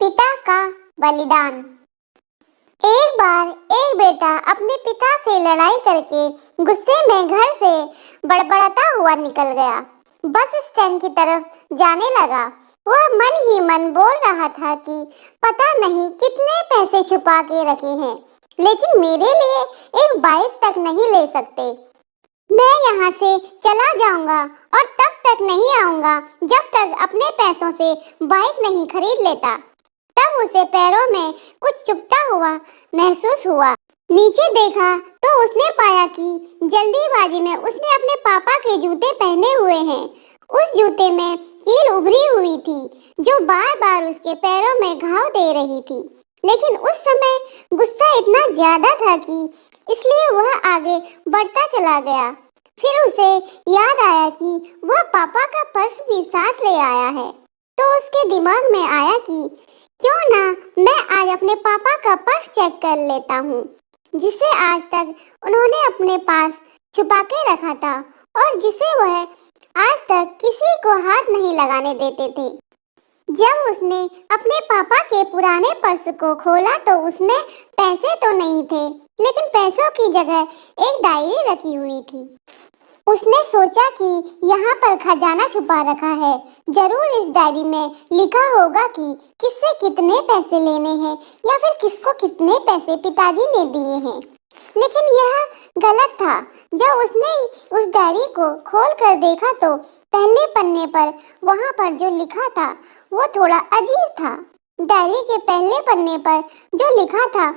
पिता का बलिदान। एक बार एक बेटा अपने पिता से लड़ाई करके गुस्से में घर से बड़बड़ाता हुआ निकल गया। बस स्टैंड की तरफ जाने लगा। वह मन ही मन बोल रहा था कि पता नहीं कितने पैसे छुपा के रखे हैं, लेकिन मेरे लिए एक बाइक तक नहीं ले सकते। मैं यहाँ से चला जाऊंगा और तब तक नहीं आऊंगा जब तक अपने पैसों से बाइक नहीं खरीद लेता। तब उसे पैरों में कुछ चुभता हुआ महसूस हुआ। नीचे देखा तो उसने पाया कि जल्दीबाजी में उसने अपने पापा के जूते पहने हुए हैं। उस जूते में कील उभरी हुई थी जो बार-बार उसके पैरों में घाव दे रही थी। लेकिन उस समय गुस्सा इतना ज्यादा था कि इसलिए वह आगे बढ़ता चला गया। फिर उसे याद आया कि वह पापा का पर्स भी साथ ले आया है। तो उसके दिमाग में आया कि क्यों ना मैं आज अपने पापा का पर्स चेक कर लेता हूँ, जिसे आज तक उन्होंने अपने पास छुपा के रखा था और जिसे वह आज तक किसी को हाथ नहीं लगाने देते थे। जब उसने अपने पापा के पुराने पर्स को खोला तो उसमें पैसे तो नहीं थे, लेकिन पैसों की जगह एक डायरी रखी हुई थी। उसने सोचा कि यहाँ पर खजाना छुपा रखा है। जरूर इस डायरी में लिखा होगा कि किससे कितने पैसे लेने हैं या फिर किसको कितने पैसे पिताजी ने दिए हैं। लेकिन यह गलत था। जब उसने उस डायरी को खोल कर देखा तो पहले पन्ने पर वहाँ पर जो लिखा था वो थोड़ा अजीब था। डायरी के पहले पन्ने पर जो लिखा था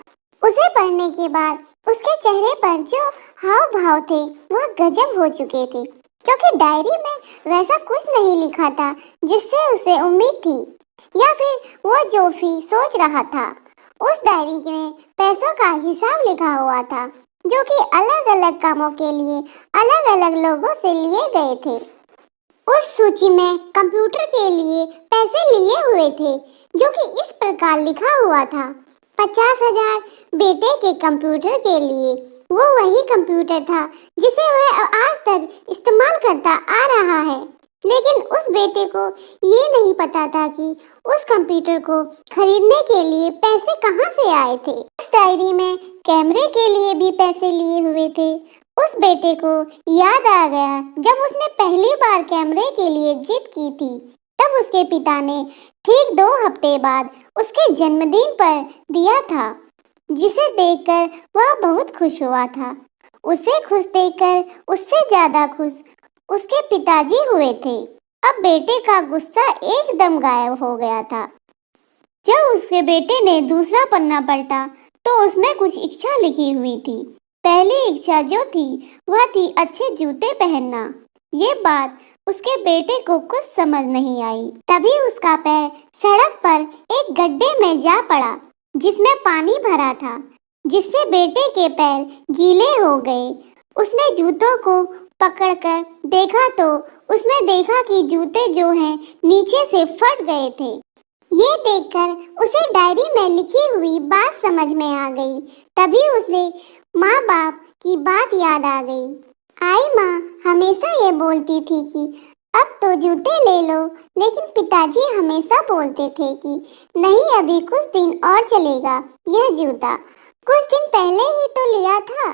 उसे पढ़ने के बाद उसके चेहरे पर जो हाव भाव थे वह गजब हो चुके थे, क्योंकि डायरी में वैसा कुछ नहीं लिखा था जिससे उसे उम्मीद थी या फिर वो जो भी सोच रहा था। उस डायरी में पैसों का हिसाब लिखा हुआ था जो कि अलग अलग कामों के लिए अलग अलग लोगों से लिए गए थे। उस सूची में कंप्यूटर के लिए पैसे लिए हुए थे जो कि इस प्रकार लिखा हुआ था 50,000 बेटे के कंप्यूटर के लिए। वो वही कंप्यूटर था जिसे वह आज तक इस्तेमाल करता आ रहा है, लेकिन उस बेटे को ये नहीं पता था कि उस कंप्यूटर को खरीदने के लिए पैसे कहाँ से आए थे। उस डायरी में कैमरे के लिए भी पैसे लिए हुए थे। उस बेटे को याद आ गया जब उसने पहली बार कैमरे के लिए जिद की थी, तब उसके पिता ने ठीक 2 हफ्ते बाद उसके जन्मदिन पर दिया था, जिसे देखकर वह बहुत खुश हुआ था। उसे खुश देखकर उससे ज्यादा खुश उसके पिताजी हुए थे। अब बेटे का गुस्सा एकदम गायब हो गया था। जब उसके बेटे ने दूसरा पन्ना पलटा तो उसमें कुछ इच्छा लिखी हुई थी। पहली इच्छा जो थी वह थी अच्छे जूते पहनना। ये बात उसके बेटे को कुछ समझ नहीं आई। तभी उसका पैर सड़क पर एक गड्ढे में जा पड़ा जिसमें पानी भरा था, जिससे बेटे के पैर गीले हो गए। उसने जूतों को पकड़कर देखा तो उसने देखा कि जूते जो हैं नीचे से फट गए थे। ये देखकर उसे डायरी में लिखी हुई बात समझ में आ गई। तभी उसे माँ बाप की बात याद आ गई। आई माँ हमेशा ये बोलती थी कि अब तो जूते ले लो, लेकिन पिताजी हमेशा बोलते थे कि नहीं अभी कुछ दिन और चलेगा यह जूता। कुछ दिन पहले ही तो लिया था।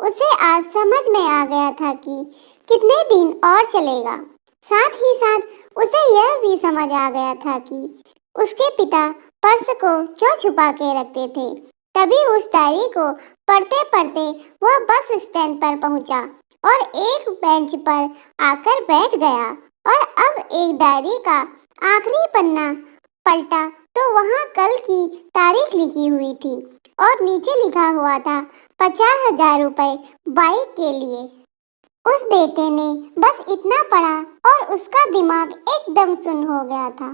उसे आज समझ में आ गया था कि कितने दिन और चलेगा। साथ ही साथ उसे यह भी समझ आ गया था कि उसके पिता पर्स को क्यों छुपा के रखते थे। तभी उस डायरी को पढ़ते पढ़ते वह बस स्टैंड पर पहुंचा और एक बेंच पर आकर बैठ गया और अब एक डायरी का आखिरी पन्ना पलटा तो वहां कल की तारीख लिखी हुई थी और नीचे लिखा हुआ था 50,000 रुपए बाइक के लिए। उस बेटे ने बस इतना पढ़ा और उसका दिमाग एकदम सुन्न हो गया था।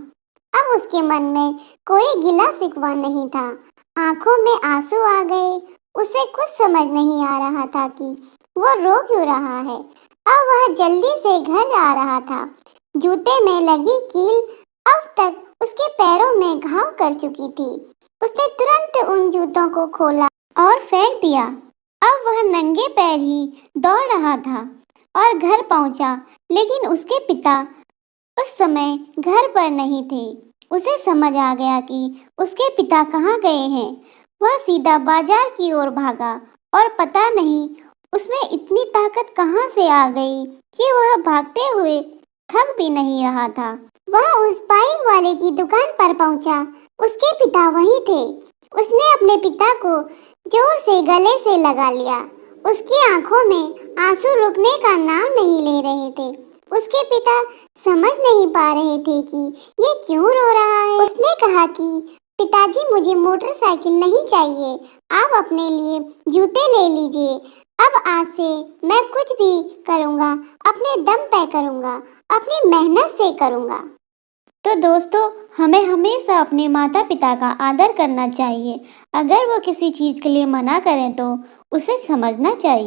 अब उसके मन में कोई गिला शिकवा नहीं था। आंखों में आंसू आ गए। उसे कुछ समझ नहीं आ रहा था कि वो रो क्यों रहा है। अब वह जल्दी से घर आ रहा था। जूते में लगी कील अब तक उसके पैरों में घाव कर चुकी थी। उसने तुरंत उन जूतों को खोला और फेंक दिया। अब वह नंगे पैर ही दौड़ रहा था और घर पहुंचा, लेकिन उसके पिता उस समय घर पर नहीं थे। उसे समझ आ गया कि उसके पिता कहाँ गए हैं। वह सीधा बाजार की ओर भागा और पता नहीं उसमें इतनी ताकत कहाँ से आ गई कि वह भागते हुए थक भी नहीं रहा था। वह उस बाइक वाले की दुकान पर पहुंचा। उसके पिता वहीं थे। उसने अपने पिता को जोर से गले से लगा लिया। उसकी आंखों में आंसू रुकने का नाम नहीं ले रहे थे। उसके पिता समझ नहीं पा रहे थे कि ये क्यों रो रहा है। उसने कहा कि पिताजी, मुझे मोटरसाइकिल नहीं चाहिए, आप अपने लिए जूते ले लीजिए। अब आज से मैं कुछ भी करूँगा अपने दम पे करूँगा, अपनी मेहनत से करूँगा। तो दोस्तों, हमें हमेशा अपने माता पिता का आदर करना चाहिए। अगर वो किसी चीज़ के लिए मना करें तो उसे समझना चाहिए।